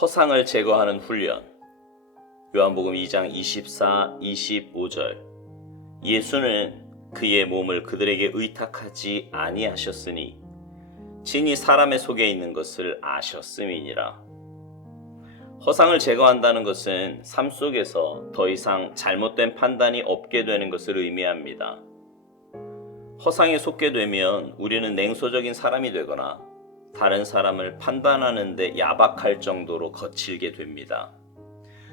허상을 제거하는 훈련. 요한복음 2장 24, 25절. 예수는 그의 몸을 그들에게 의탁하지 아니하셨으니 친히 사람의 속에 있는 것을 아셨음이니라. 허상을 제거한다는 것은 삶 속에서 더 이상 잘못된 판단이 없게 되는 것을 의미합니다. 허상에 속게 되면 우리는 냉소적인 사람이 되거나 다른 사람을 판단하는 데 야박할 정도로 거칠게 됩니다.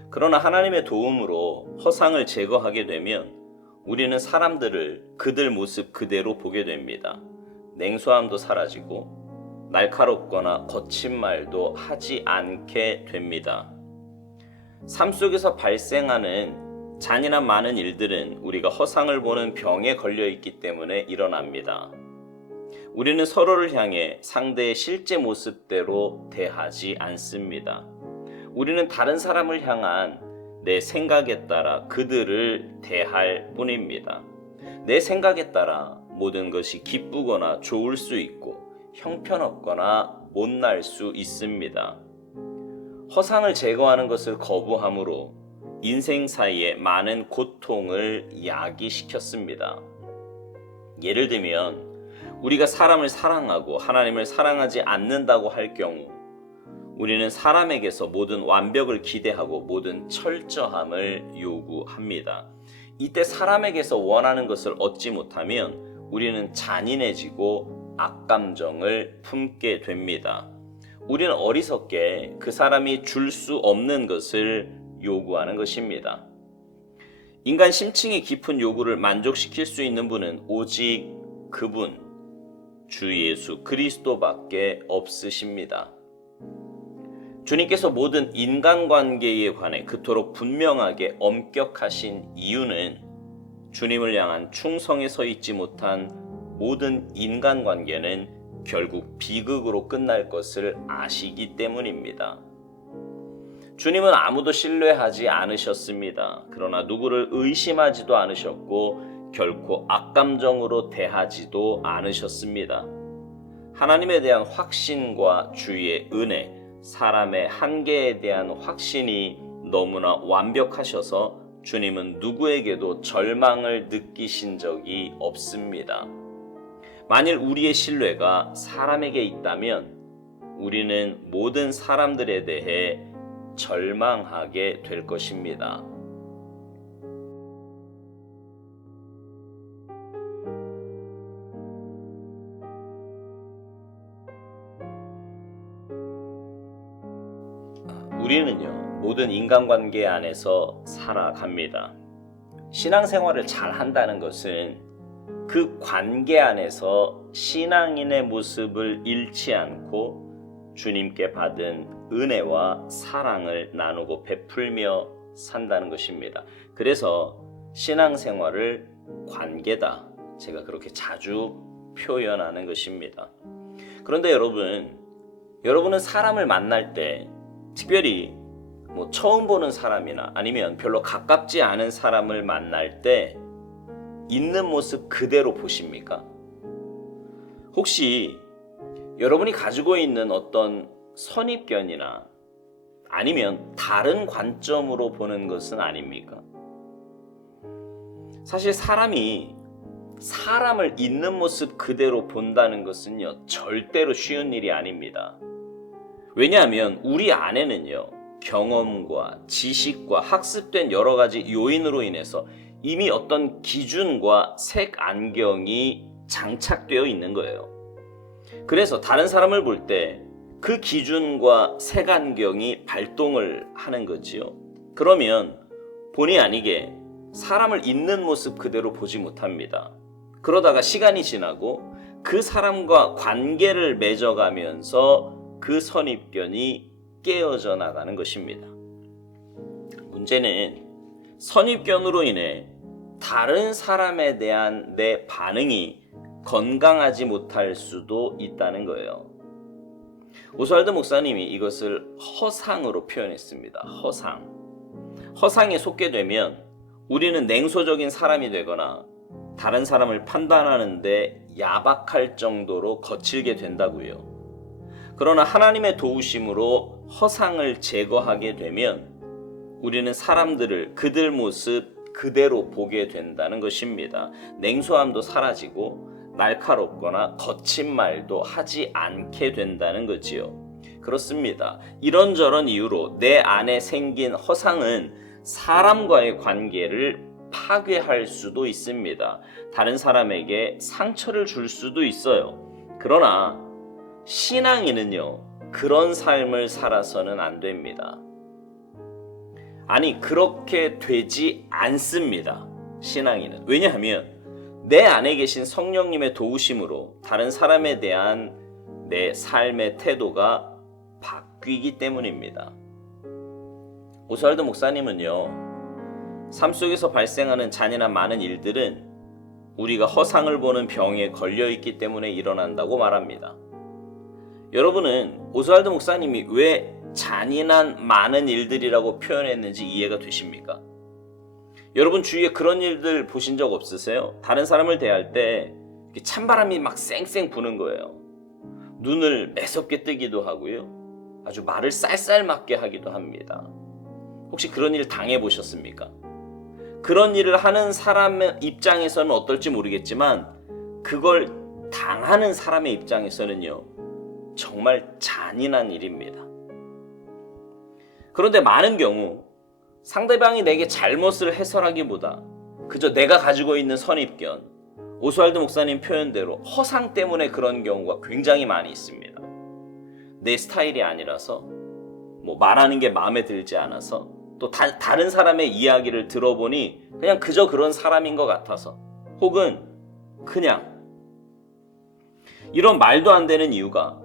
그러나 하나님의 도움으로 허상을 제거하게 되면 우리는 사람들을 그들 모습 그대로 보게 됩니다. 냉소함도 사라지고 날카롭거나 거친 말도 하지 않게 됩니다. 삶 속에서 발생하는 잔인한 많은 일들은 우리가 허상을 보는 병에 걸려 있기 때문에 일어납니다. 우리는 서로를 향해 상대의 실제 모습대로 대하지 않습니다. 우리는 다른 사람을 향한 내 생각에 따라 그들을 대할 뿐입니다. 내 생각에 따라 모든 것이 기쁘거나 좋을 수 있고 형편없거나 못날 수 있습니다. 허상을 제거하는 것을 거부함으로 인생 사이에 많은 고통을 야기시켰습니다. 예를 들면 우리가 사람을 사랑하고 하나님을 사랑하지 않는다고 할 경우 우리는 사람에게서 모든 완벽을 기대하고 모든 철저함을 요구합니다. 이때 사람에게서 원하는 것을 얻지 못하면 우리는 잔인해지고 악감정을 품게 됩니다. 우리는 어리석게 그 사람이 줄 수 없는 것을 요구하는 것입니다. 인간 심층의 깊은 요구를 만족시킬 수 있는 분은 오직 그분, 주 예수 그리스도밖에 없으십니다. 주님께서 모든 인간관계에 관해 그토록 분명하게 엄격하신 이유는 주님을 향한 충성에 서 있지 못한 모든 인간관계는 결국 비극으로 끝날 것을 아시기 때문입니다. 주님은 아무도 신뢰하지 않으셨습니다. 그러나 누구를 의심하지도 않으셨고 결코 악감정으로 대하지도 않으셨습니다. 하나님에 대한 확신과 주의 은혜, 사람의 한계에 대한 확신이 너무나 완벽하셔서 주님은 누구에게도 절망을 느끼신 적이 없습니다. 만일 우리의 신뢰가 사람에게 있다면 우리는 모든 사람들에 대해 절망하게 될 것입니다. 우리는요, 모든 인간관계 안에서 살아갑니다. 신앙생활을 잘 한다는 것은 그 관계 안에서 신앙인의 모습을 잃지 않고 주님께 받은 은혜와 사랑을 나누고 베풀며 산다는 것입니다. 그래서 신앙생활을 관계다. 제가 그렇게 자주 표현하는 것입니다. 그런데 여러분은 사람을 만날 때 특별히 처음 보는 사람이나 아니면 별로 가깝지 않은 사람을 만날 때 있는 모습 그대로 보십니까? 혹시 여러분이 가지고 있는 어떤 선입견이나 아니면 다른 관점으로 보는 것은 아닙니까? 사실 사람이 사람을 있는 모습 그대로 본다는 것은요, 절대로 쉬운 일이 아닙니다. 왜냐하면 우리 안에는요, 경험과 지식과 학습된 여러 가지 요인으로 인해서 이미 어떤 기준과 색 안경이 장착되어 있는 거예요. 그래서 다른 사람을 볼 때 그 기준과 색 안경이 발동을 하는 거지요. 그러면 본의 아니게 사람을 있는 모습 그대로 보지 못합니다. 그러다가 시간이 지나고 그 사람과 관계를 맺어가면서 그 선입견이 깨어져 나가는 것입니다. 문제는 선입견으로 인해 다른 사람에 대한 내 반응이 건강하지 못할 수도 있다는 거예요. 오스왈드 목사님이 이것을 허상으로 표현했습니다. 허상에 속게 되면 우리는 냉소적인 사람이 되거나 다른 사람을 판단하는데 야박할 정도로 거칠게 된다고요. 그러나 하나님의 도우심으로 허상을 제거하게 되면 우리는 사람들을 그들 모습 그대로 보게 된다는 것입니다. 냉소함도 사라지고 날카롭거나 거친 말도 하지 않게 된다는 거지요. 그렇습니다. 이런저런 이유로 내 안에 생긴 허상은 사람과의 관계를 파괴할 수도 있습니다. 다른 사람에게 상처를 줄 수도 있어요. 그러나 신앙인은요, 그런 삶을 살아서는 안 됩니다. 아니, 그렇게 되지 않습니다. 신앙인은. 왜냐하면 내 안에 계신 성령님의 도우심으로 다른 사람에 대한 내 삶의 태도가 바뀌기 때문입니다. 오스왈드 목사님은요, 삶 속에서 발생하는 잔인한 많은 일들은 우리가 허상을 보는 병에 걸려있기 때문에 일어난다고 말합니다. 여러분은 오스왈드 목사님이 왜 잔인한 많은 일들이라고 표현했는지 이해가 되십니까? 여러분 주위에 그런 일들 보신 적 없으세요? 다른 사람을 대할 때 찬바람이 막 쌩쌩 부는 거예요. 눈을 매섭게 뜨기도 하고요. 아주 말을 쌀쌀맞게 하기도 합니다. 혹시 그런 일 당해보셨습니까? 그런 일을 하는 사람의 입장에서는 어떨지 모르겠지만 그걸 당하는 사람의 입장에서는요, 정말 잔인한 일입니다. 그런데 많은 경우 상대방이 내게 잘못을 해설하기보다 그저 내가 가지고 있는 선입견, 오스왈드 목사님 표현대로 허상 때문에 그런 경우가 굉장히 많이 있습니다. 내 스타일이 아니라서, 말하는 게 마음에 들지 않아서, 또 다른 사람의 이야기를 들어보니 그냥 그저 그런 사람인 것 같아서, 혹은 그냥 이런 말도 안 되는 이유가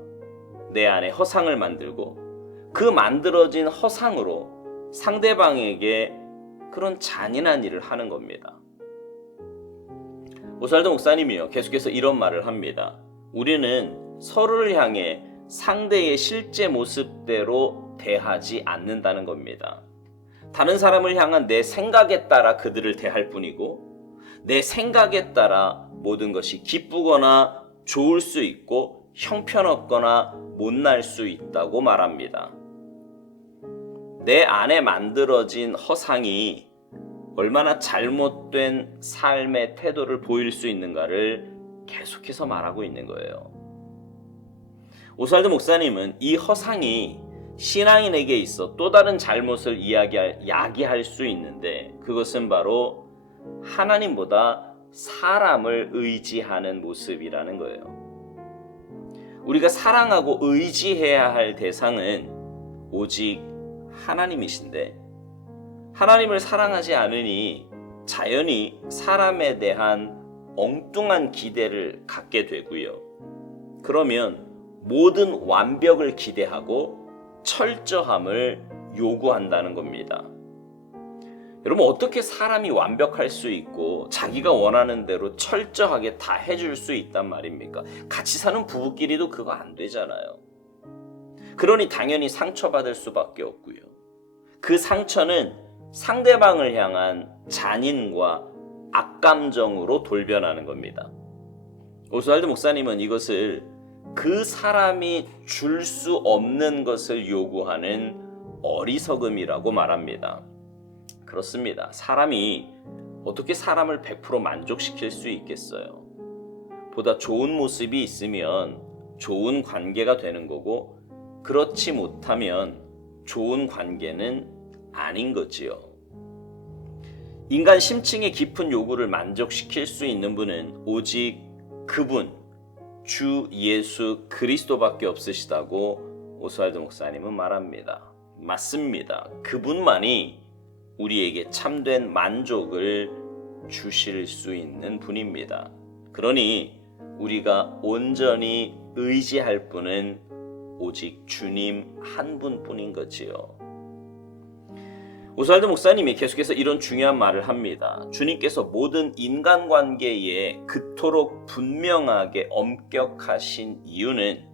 내 안에 허상을 만들고 그 만들어진 허상으로 상대방에게 그런 잔인한 일을 하는 겁니다. 오스왈드 목사님이요, 계속해서 이런 말을 합니다. 우리는 서로를 향해 상대의 실제 모습대로 대하지 않는다는 겁니다. 다른 사람을 향한 내 생각에 따라 그들을 대할 뿐이고, 내 생각에 따라 모든 것이 기쁘거나 좋을 수 있고 형편없거나 못날 수 있다고 말합니다. 내 안에 만들어진 허상이 얼마나 잘못된 삶의 태도를 보일 수 있는가를 계속해서 말하고 있는 거예요. 오스왈드 목사님은 이 허상이 신앙인에게 있어 또 다른 잘못을 야기할 수 있는데, 그것은 바로 하나님보다 사람을 의지하는 모습이라는 거예요. 우리가 사랑하고 의지해야 할 대상은 오직 하나님이신데, 하나님을 사랑하지 않으니 자연히 사람에 대한 엉뚱한 기대를 갖게 되고요. 그러면 모든 완벽을 기대하고 철저함을 요구한다는 겁니다. 여러분, 어떻게 사람이 완벽할 수 있고 자기가 원하는 대로 철저하게 다 해줄 수 있단 말입니까? 같이 사는 부부끼리도 그거 안 되잖아요. 그러니 당연히 상처받을 수밖에 없고요. 그 상처는 상대방을 향한 잔인과 악감정으로 돌변하는 겁니다. 오스왈드 목사님은 이것을 그 사람이 줄 수 없는 것을 요구하는 어리석음이라고 말합니다. 그렇습니다. 사람이 어떻게 사람을 100% 만족시킬 수 있겠어요? 보다 좋은 모습이 있으면 좋은 관계가 되는 거고, 그렇지 못하면 좋은 관계는 아닌 거지요. 인간 심층의 깊은 요구를 만족시킬 수 있는 분은 오직 그분, 주 예수 그리스도밖에 없으시다고 오스왈드 목사님은 말합니다. 맞습니다. 그분만이 우리에게 참된 만족을 주실 수 있는 분입니다. 그러니 우리가 온전히 의지할 분은 오직 주님 한 분뿐인 거지요. 오스왈드 목사님이 계속해서 이런 중요한 말을 합니다. 주님께서 모든 인간관계에 그토록 분명하게 엄격하신 이유는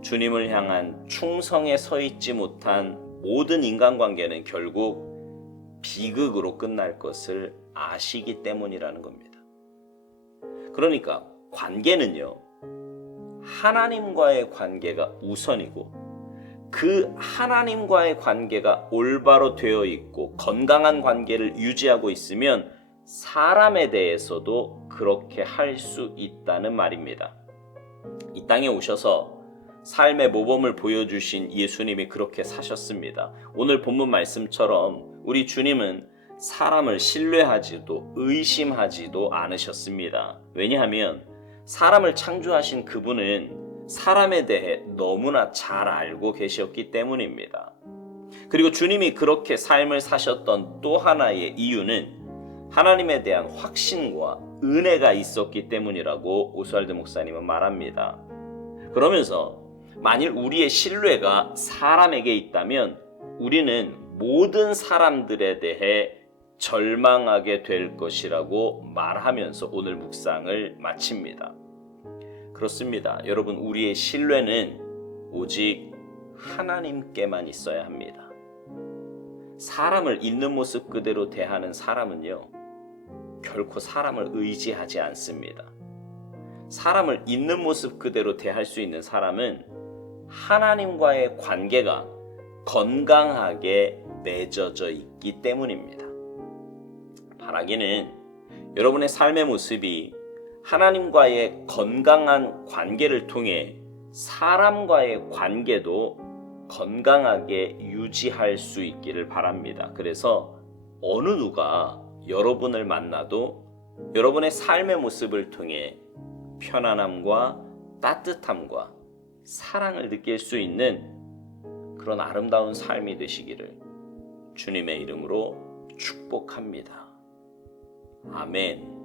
주님을 향한 충성에 서 있지 못한 모든 인간관계는 결국 비극으로 끝날 것을 아시기 때문이라는 겁니다. 그러니까 관계는요, 하나님과의 관계가 우선이고 그 하나님과의 관계가 올바로 되어 있고 건강한 관계를 유지하고 있으면 사람에 대해서도 그렇게 할 수 있다는 말입니다. 이 땅에 오셔서 삶의 모범을 보여주신 예수님이 그렇게 사셨습니다. 오늘 본문 말씀처럼 우리 주님은 사람을 신뢰하지도 의심하지도 않으셨습니다. 왜냐하면 사람을 창조하신 그분은 사람에 대해 너무나 잘 알고 계셨기 때문입니다. 그리고 주님이 그렇게 삶을 사셨던 또 하나의 이유는 하나님에 대한 확신과 은혜가 있었기 때문이라고 오스왈드 목사님은 말합니다. 그러면서 만일 우리의 신뢰가 사람에게 있다면 우리는 모든 사람들에 대해 절망하게 될 것이라고 말하면서 오늘 묵상을 마칩니다. 그렇습니다. 여러분, 우리의 신뢰는 오직 하나님께만 있어야 합니다. 사람을 있는 모습 그대로 대하는 사람은요, 결코 사람을 의지하지 않습니다. 사람을 있는 모습 그대로 대할 수 있는 사람은 하나님과의 관계가 건강하게 맺어져 있기 때문입니다. 바라기는 여러분의 삶의 모습이 하나님과의 건강한 관계를 통해 사람과의 관계도 건강하게 유지할 수 있기를 바랍니다. 그래서 어느 누가 여러분을 만나도 여러분의 삶의 모습을 통해 편안함과 따뜻함과 사랑을 느낄 수 있는 그런 아름다운 삶이 되시기를 주님의 이름으로 축복합니다. 아멘.